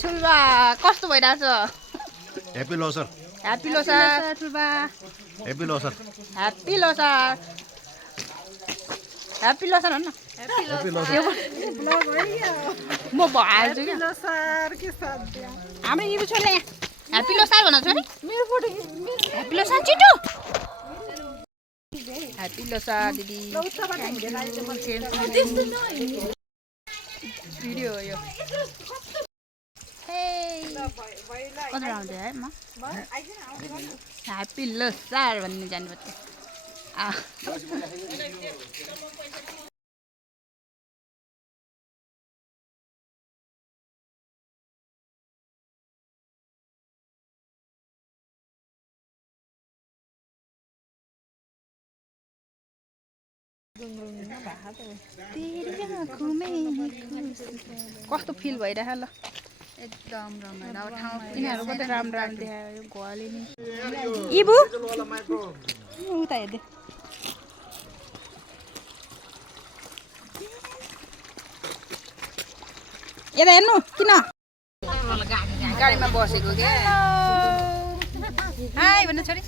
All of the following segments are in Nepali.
ठुल्बा कस्तो भइरहेछ ह्याप्पी लोसर ह्याप्पी लोसर ठुल्बा happy Losar happy Losar happy Losar भन्न ह्याप्पी लोसर म भहाल्छु क्या हाम्रो इबु छोरीले ह्याप्पी लोसर भन्न छोरी ह्याप्पी लोसर छिटो ह्याप्पी लोसर दिदी भिडियो हो यो कस्तो आउँछ है म ह्याप्पी लोसर भन्ने जानुपर्छ कस्तो फिल भइरहेछ ल एकदम रमाइलो अब ठाउँ यिनीहरूको त राम्रो राम्रो देखायो घरले नि इबु उता हेर्दै यता हेर्नु किन गाडीमा बसेको क्या हाई भन्नु छोरी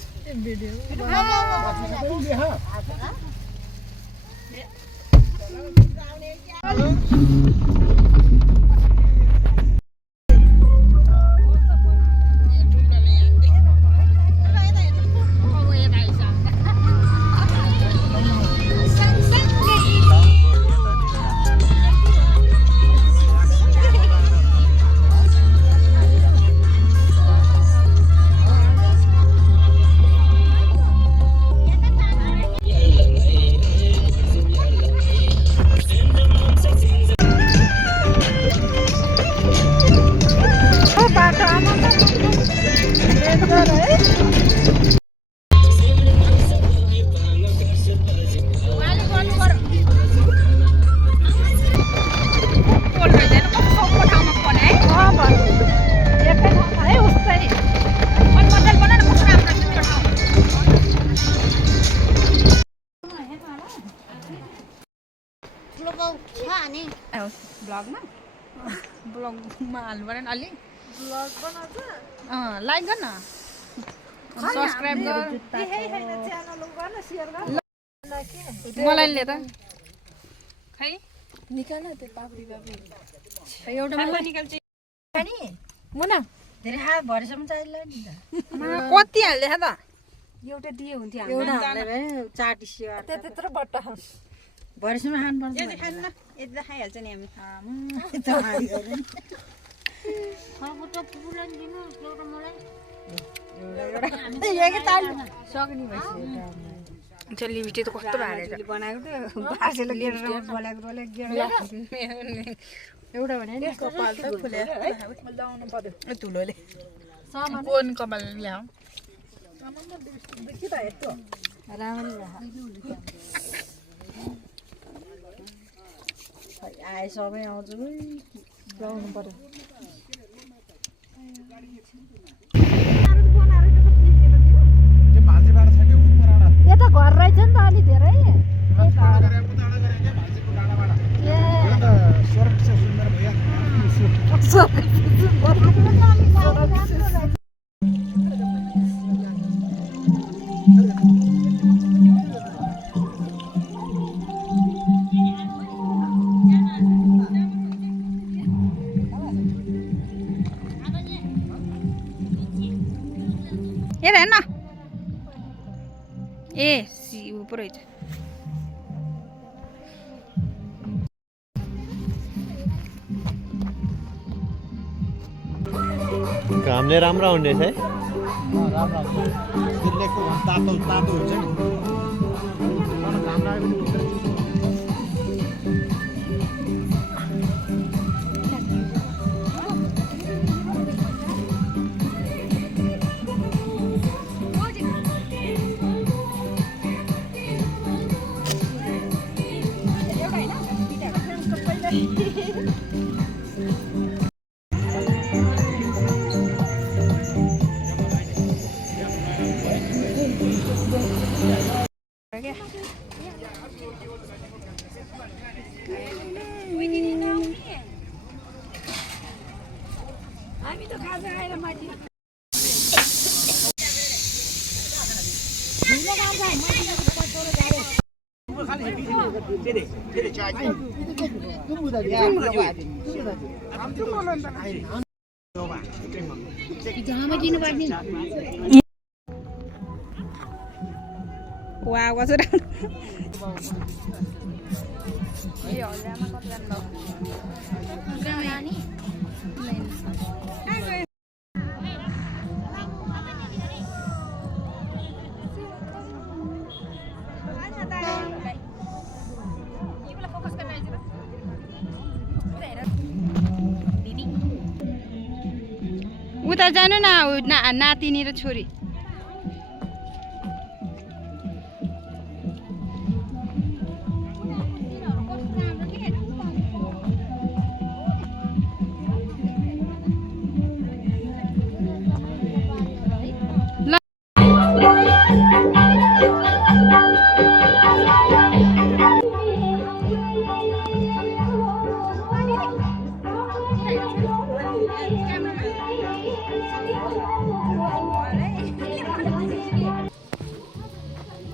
ब्लगमा हाल्नु पऱ्यो नि अलि लाइक गर न सब्सक्राइब गर मलाई ले त खै निकाल त्यो पापडी पापडी एउटा मलाई निकाल्छु नि मुना धेरै हात भरेसम्म चाहिएला नि त कति हाल्दै छ त एउटा दिए हुन्थ्यो एउटा हाल्दै भए चाटिसियो त्यत्रो बट्टा भरेसम्म खानुपर्छ यति खानु न यति त खाइहाल्छ नि हामी सक्ने भइसक्यो लिमिटी त कस्तो हालेर बनाएको थियो बासेले गेडेर बोलाएको एउटा भने नि कपाल त फुल्यो लाउनु पर्यो धुलोले कोन कपाल ल्याऊ राम्ररी आए सबै आउँछु ल्याउनु पर्यो यता घर रहेछ नि त अलि धेरै यता हेर्न ए सी ऊपर रहेछ घामले राम्रो हुँदैछ है तातो तातो हुन्छ नि घाम लाग्यो भने हुन्छ Wow, quá rất Hiểu ra mà con gần đó. उता जानु न नातिनी र छोरी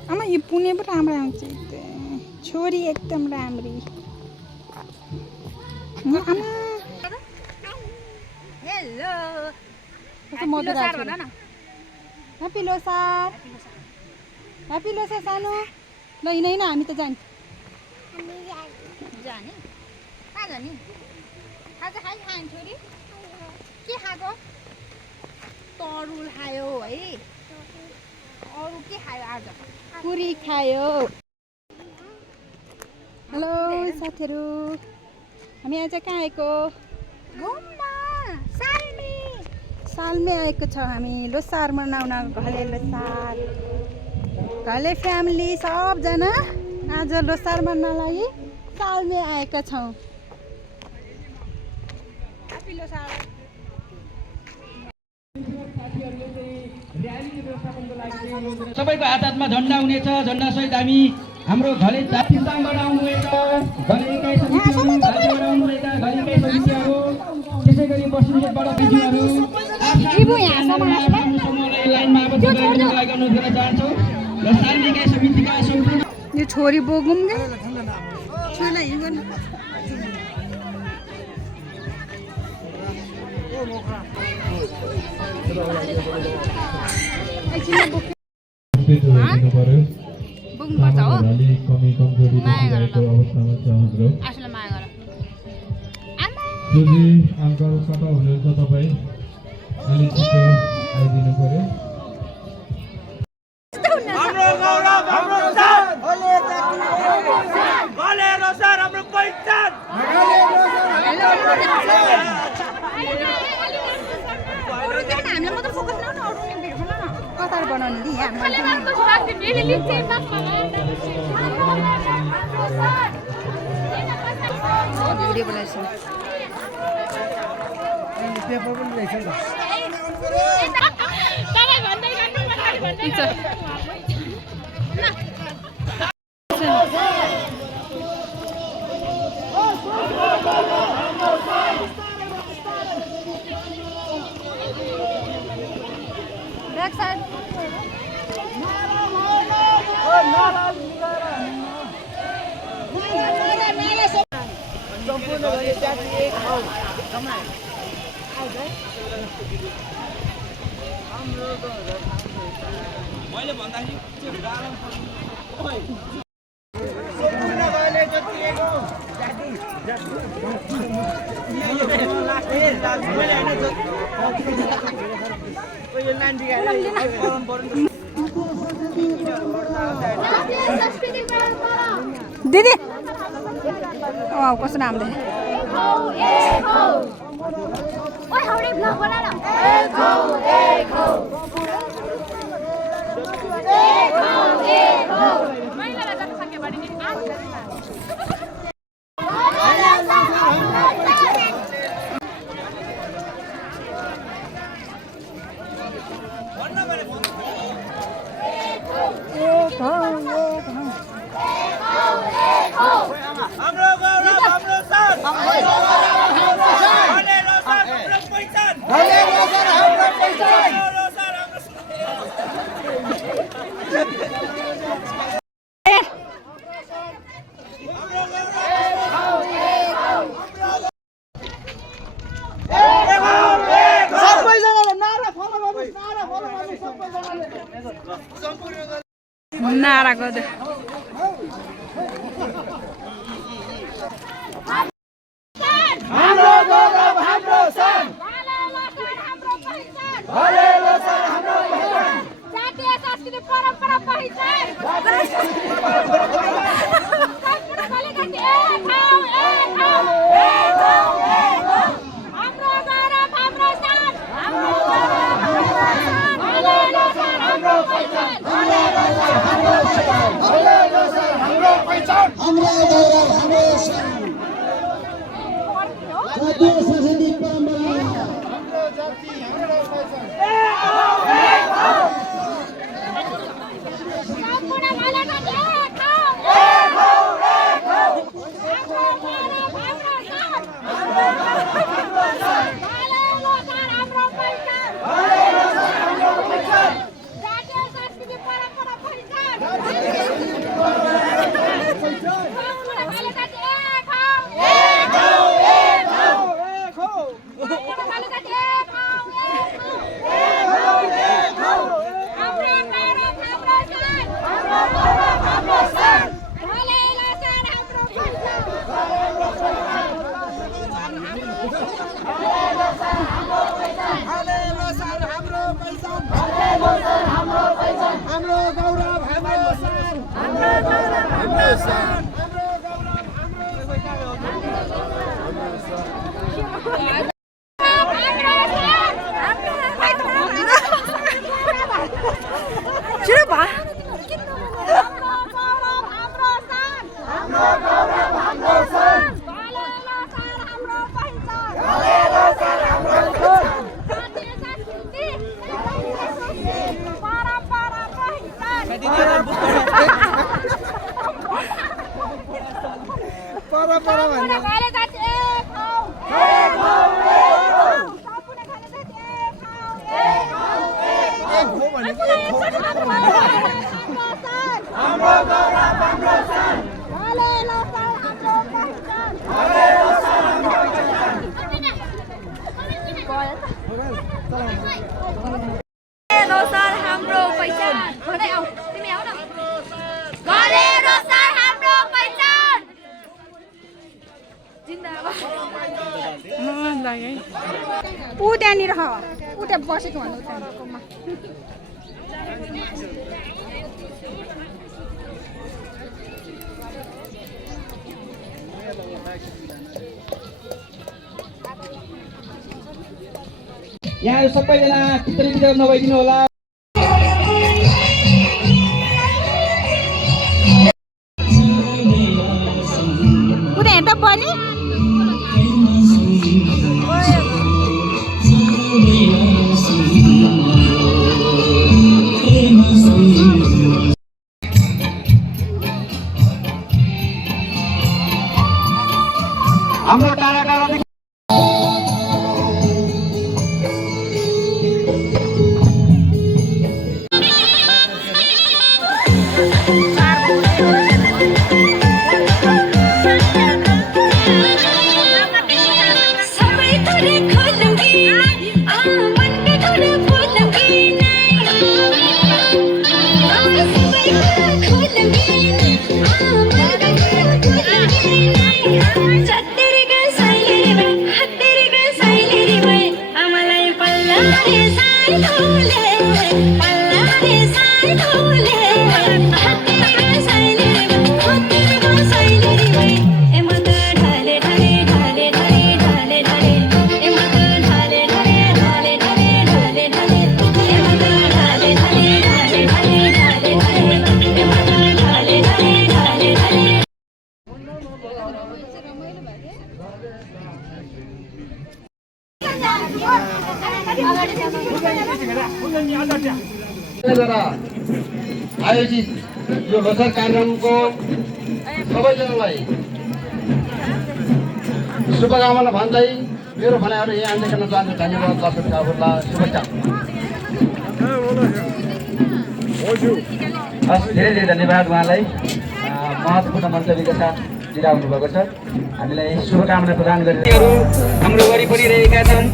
आमा यो पुने पो राम्रो आउँछ छोरी एकदम राम्री आमा हेलो ह्यापी लोसार सानो ल हिँड हामी त जाने जाने कहाँ जाने खाजा खायो छोरी के खाएको तरुल खायो है अरू के खायो आज पुरी खायो हेलो साथीहरू हामी आज कहाँ आएको घुम्न सालमै आएको छौँ हामी लोसार मनाउन घले लोसार घले फ्यामिली सबजना आज लोसार मनाउनलाई सालमै आएका छौँ ह्यापी लोसार सबैको हात हातमा झन्डा हुनेछ झन्डा सहित हामी हाम्रो घले जातिसङ्घबाट आउनुभएछ घले एकाइ समितिहरू राज्यबाट आउनुभएछ घले एकाइ समितिहरू त्यसै गरी बस्नेबाट बिजुहरू समूहलाई लाइनमा आबद्ध गरिदिनको लागि अनुरोध गर्न चाहन्छौँ र स्थानीय एकाइ समितिका सम्पूर्ण यो छोरी बोगौँ के छोरीलाई हिँड्नु बोक्नुपर्छ हो आफूलाई माया गर अङ्कल कता हुनुहुन्छ तपाईँ अलिक छिटो आइदिनु पर्यो हाम्रो गौरव हाम्रो शान भले लोसार हाम्रो पहिचान हामीलाई मात्र फोकस न अरू कतार बनाउने दि यहाँ भिडियो बनाइछु पेपर पनि रहेछ नि त Back side. मैले दीदी कसो नाम दे हाम्रो गौरव हाम्रो शान भले लोसार हाम्रो पहिचान नारा गर्दै हाम्रो गौरव हाम्रो शान भले लोसार हाम्रो पहिचान जातीय संस्कृति परम्परा पहिचान हाम्रो गौरव हाम्रो शान भले लोसार हाम्रो पहिचान भले लोसार हाम्रो पहिचान हाम्रो गौरव हाम्रो शान जातीय संस्कृति परम्परा हाम्रो जाति हाम्रो पहिचान सम्पूर्ण भाइलाई एक हौ हाम्रो गौरव हाम्रो शान भले लोसार हाम्रो पहिचान जातीय संस्कृति परम्परा पहिचान सम्पूर्ण भाइलाई एक हौ हाम्रो गौरव हाम्रो शान हाम्रो गौरव हाम्रो शान हाम्रो गौरव सुरु भयो परम्परा भन्ने हाम्रो गौरव हाम्रो शान भले लोसार हाम्रो पहिचान लोसार हाम्रो पहिचान भदै आऊ तिमी आऊ न भले लोसार हाम्रो पहिचान ऊ त्यहाँनिर ऊ त्यहाँ बसेको भन्नु त्यहाँमा यहाँ सबैजना चित्र विजय नभइदिनु होला उता हेर्दा पनि हाम्रो टाढा टाढा आयोजित यो लोसार कार्यक्रमको सबैजनालाई शुभकामना भन्दै मेरो भनाइहरू यही अन्त्य गर्न चाहन्छु। धन्यवाद दर्शकहरूलाई शुभेच्छा। हस्, धेरै धेरै धन्यवाद उहाँलाई महत्त्वपूर्ण मन्तव्यका साथ दिइराख्नु भएको छ। हामीलाई शुभकामना प्रदान गरेर हाम्रो वरिपरि रहेका छन्।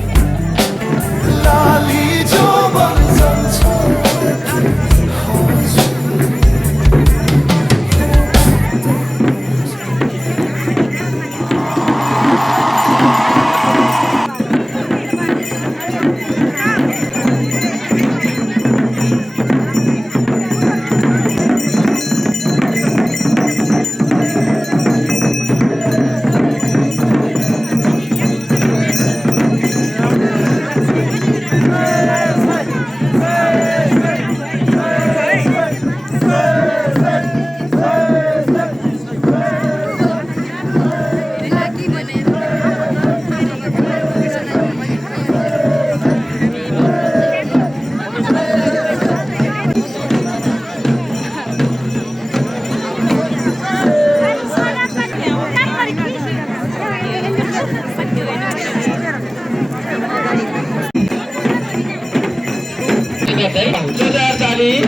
पनि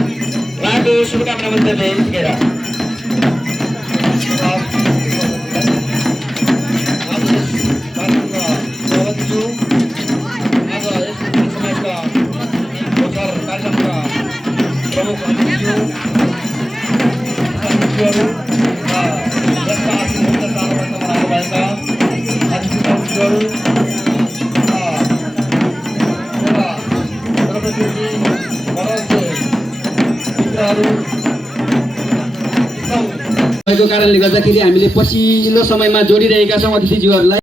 उहाँको शुभकामना मन्तव्य लिएर प्रमुख अतिथिहरू यस्ता आशीर्वाद चाडपर्वमा आउनुभएका अतिथिहरू प्रकृति भएको कारणले गर्दाखेरि हामीले पछिल्लो समयमा जोडिरहेका छौँ अतिथिज्यूहरूलाई।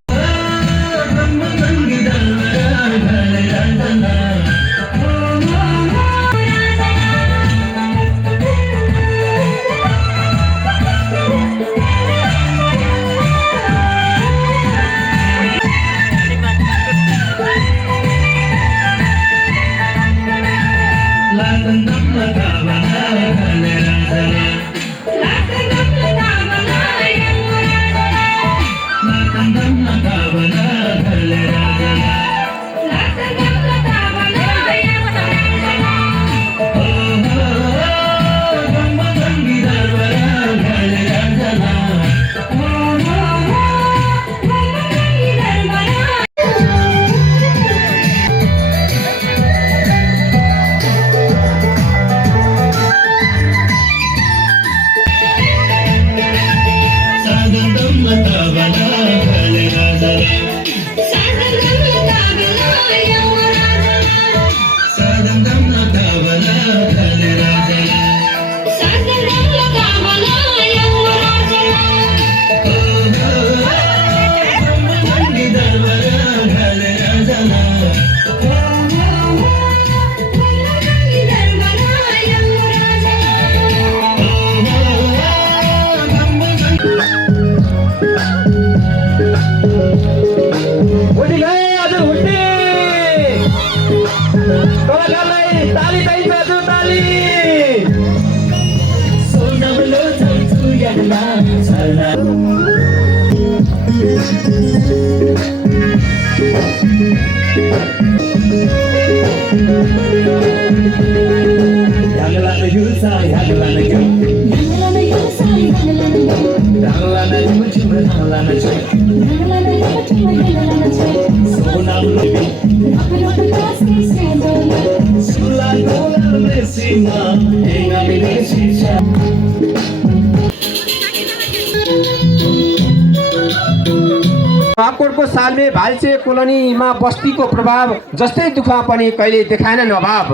काकोटको सालमे भाल्चे कोलोनीमा बस्तीको प्रभाव जस्तै दुःख पनि कहिले देखाएनन् अभाव।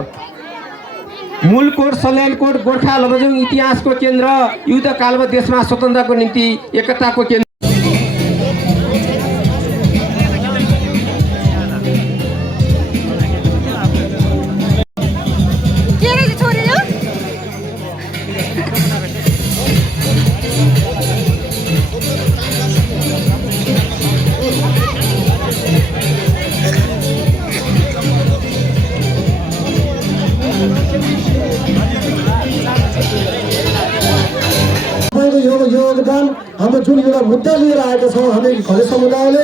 मूलकोट सल्यानकोट गोर्खा लमजुङ इतिहासको केन्द्र युद्धकालमा देशमा स्वतन्त्रको निम्ति एकताको केन्द्र। योगदान हाम्रो जुन एउटा मुद्दा लिएर आएका छौँ हामी घले समुदायले